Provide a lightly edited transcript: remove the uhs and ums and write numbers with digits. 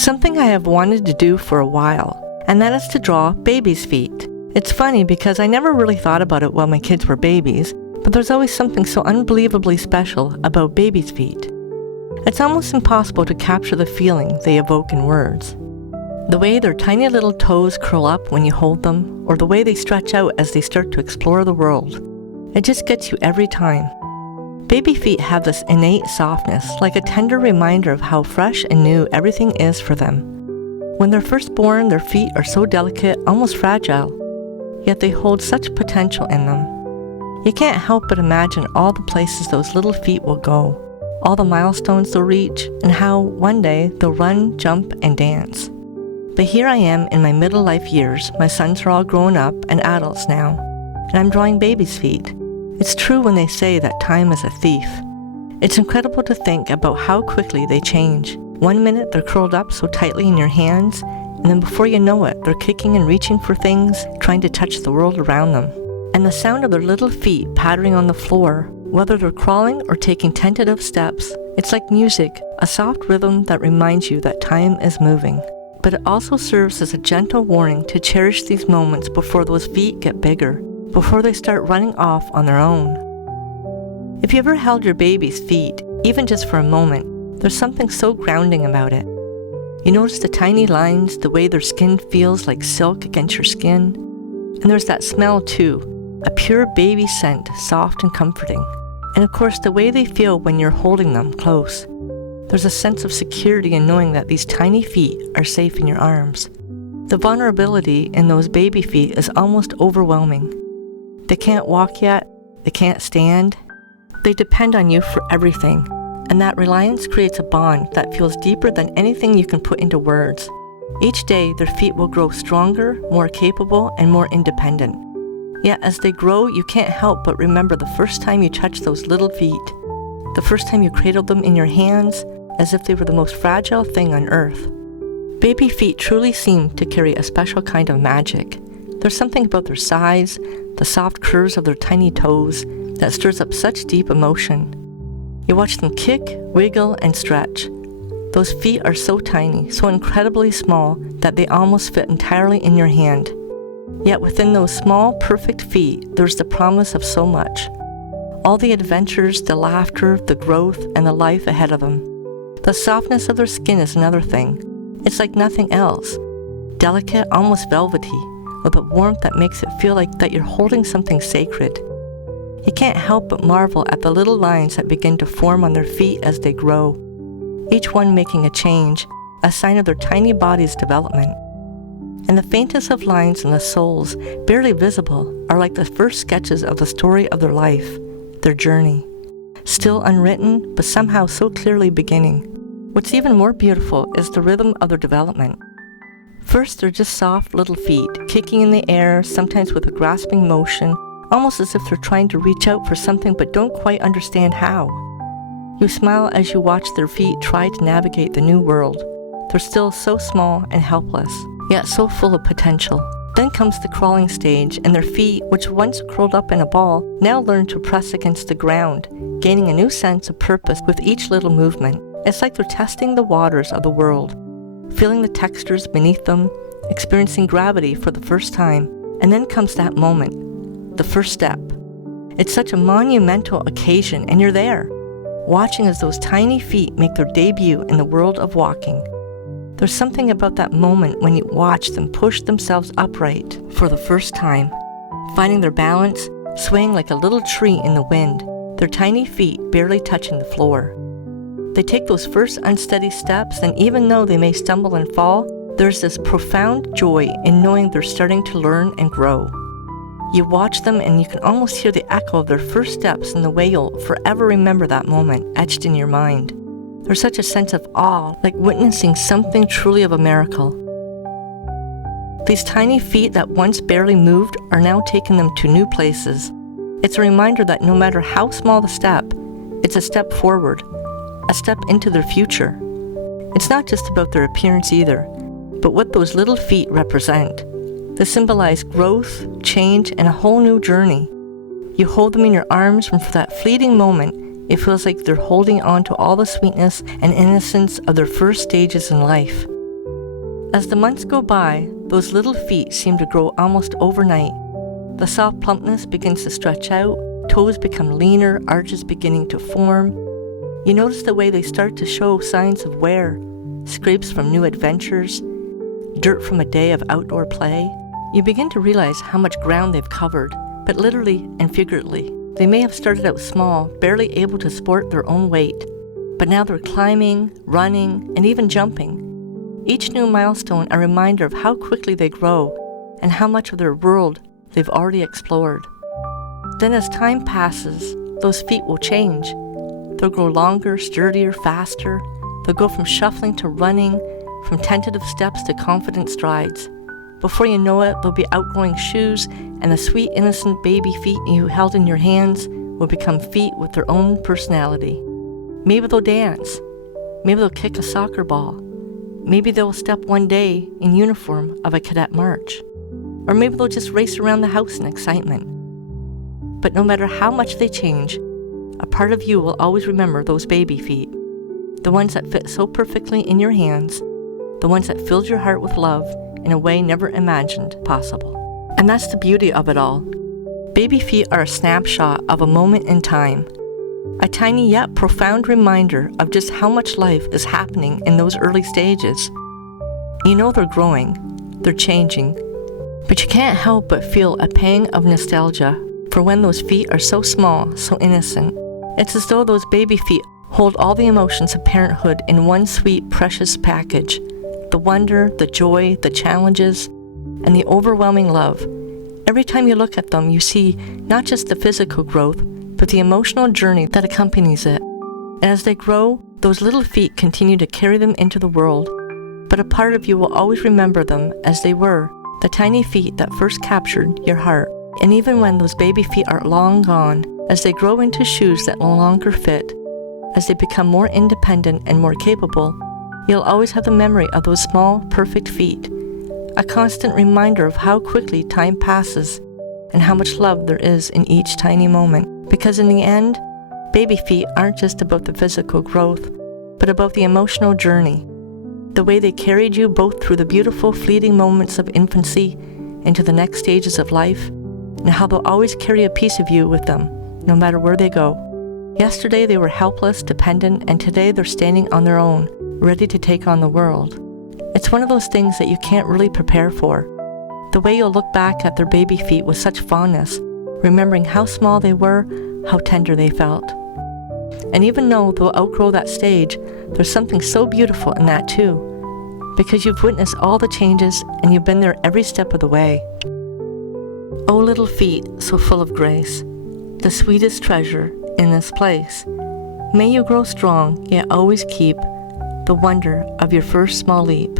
something I have wanted to do for a while, and that is to draw babies' feet. It's funny because I never really thought about it while my kids were babies, but there's always something so unbelievably special about babies' feet. It's almost impossible to capture the feeling they evoke in words. The way their tiny little toes curl up when you hold them, or the way they stretch out as they start to explore the world. It just gets you every time. Baby feet have this innate softness, like a tender reminder of how fresh and new everything is for them. When they're first born, their feet are so delicate, almost fragile, yet they hold such potential in them. You can't help but imagine all the places those little feet will go, all the milestones they'll reach, and how one day they'll run, jump, and dance. But here I am in my middle life years. My sons are all grown up and adults now, and I'm drawing babies' feet. It's true when they say that time is a thief. It's incredible to think about how quickly they change. One minute they're curled up so tightly in your hands, and then before you know it, they're kicking and reaching for things, trying to touch the world around them. And the sound of their little feet pattering on the floor, whether they're crawling or taking tentative steps, it's like music, a soft rhythm that reminds you that time is moving. But it also serves as a gentle warning to cherish these moments before those feet get bigger, before they start running off on their own. If you ever held your baby's feet, even just for a moment, there's something so grounding about it. You notice the tiny lines, the way their skin feels like silk against your skin. And there's that smell too, a pure baby scent, soft and comforting. And of course, the way they feel when you're holding them close. There's a sense of security in knowing that these tiny feet are safe in your arms. The vulnerability in those baby feet is almost overwhelming. They can't walk yet, they can't stand. They depend on you for everything, and that reliance creates a bond that feels deeper than anything you can put into words. Each day, their feet will grow stronger, more capable, and more independent. Yet as they grow, you can't help but remember the first time you touched those little feet, the first time you cradled them in your hands, as if they were the most fragile thing on earth. Baby feet truly seem to carry a special kind of magic. There's something about their size, the soft curves of their tiny toes, that stirs up such deep emotion. You watch them kick, wiggle, and stretch. Those feet are so tiny, so incredibly small, that they almost fit entirely in your hand. Yet within those small, perfect feet, there's the promise of so much. All the adventures, the laughter, the growth, and the life ahead of them. The softness of their skin is another thing. It's like nothing else. Delicate, almost velvety, with a warmth that makes it feel like that you're holding something sacred. You can't help but marvel at the little lines that begin to form on their feet as they grow, each one making a change, a sign of their tiny body's development. And the faintest of lines in the soles, barely visible, are like the first sketches of the story of their life, their journey. Still unwritten, but somehow so clearly beginning. What's even more beautiful is the rhythm of their development. First, they're just soft little feet, kicking in the air, sometimes with a grasping motion, almost as if they're trying to reach out for something but don't quite understand how. You smile as you watch their feet try to navigate the new world. They're still so small and helpless, yet so full of potential. Then comes the crawling stage, and their feet, which once curled up in a ball, now learn to press against the ground, gaining a new sense of purpose with each little movement. It's like they're testing the waters of the world, feeling the textures beneath them, experiencing gravity for the first time. And then comes that moment, the first step. It's such a monumental occasion, and you're there, watching as those tiny feet make their debut in the world of walking. There's something about that moment when you watch them push themselves upright for the first time, finding their balance, swaying like a little tree in the wind, their tiny feet barely touching the floor. They take those first unsteady steps, and even though they may stumble and fall, there's this profound joy in knowing they're starting to learn and grow. You watch them and you can almost hear the echo of their first steps in the way you'll forever remember that moment etched in your mind. There's such a sense of awe, like witnessing something truly of a miracle. These tiny feet that once barely moved are now taking them to new places. It's a reminder that no matter how small the step, it's a step forward, a step into their future. It's not just about their appearance either, but what those little feet represent. They symbolize growth, change, and a whole new journey. You hold them in your arms, and for that fleeting moment, it feels like they're holding on to all the sweetness and innocence of their first stages in life. As the months go by, those little feet seem to grow almost overnight. The soft plumpness begins to stretch out, toes become leaner, arches beginning to form. You notice the way they start to show signs of wear, scrapes from new adventures, dirt from a day of outdoor play. You begin to realize how much ground they've covered, but literally and figuratively. They may have started out small, barely able to support their own weight, but now they're climbing, running, and even jumping. Each new milestone a reminder of how quickly they grow and how much of their world they've already explored. Then as time passes, those feet will change. They'll grow longer, sturdier, faster. They'll go from shuffling to running, from tentative steps to confident strides. Before you know it, they'll be outgrowing shoes, and the sweet, innocent baby feet you held in your hands will become feet with their own personality. Maybe they'll dance. Maybe they'll kick a soccer ball. Maybe they'll step one day in uniform of a cadet march. Or maybe they'll just race around the house in excitement. But no matter how much they change, a part of you will always remember those baby feet. The ones that fit so perfectly in your hands, the ones that filled your heart with love in a way never imagined possible. And that's the beauty of it all. Baby feet are a snapshot of a moment in time, a tiny yet profound reminder of just how much life is happening in those early stages. You know they're growing, they're changing, but you can't help but feel a pang of nostalgia for when those feet are so small, so innocent. It's as though those baby feet hold all the emotions of parenthood in one sweet, precious package. The wonder, the joy, the challenges, and the overwhelming love. Every time you look at them, you see not just the physical growth, but the emotional journey that accompanies it. And as they grow, those little feet continue to carry them into the world. But a part of you will always remember them as they were, the tiny feet that first captured your heart. And even when those baby feet are long gone, as they grow into shoes that no longer fit, as they become more independent and more capable, you'll always have the memory of those small, perfect feet, a constant reminder of how quickly time passes and how much love there is in each tiny moment. Because in the end, baby feet aren't just about the physical growth, but about the emotional journey, the way they carried you both through the beautiful, fleeting moments of infancy into the next stages of life, and how they'll always carry a piece of you with them, no matter where they go. Yesterday they were helpless, dependent, and today they're standing on their own, ready to take on the world. It's one of those things that you can't really prepare for. The way you'll look back at their baby feet with such fondness, remembering how small they were, how tender they felt. And even though they'll outgrow that stage, there's something so beautiful in that too, because you've witnessed all the changes and you've been there every step of the way. Oh, little feet so full of grace, the sweetest treasure in this place. May you grow strong, yet always keep the wonder of your first small leap.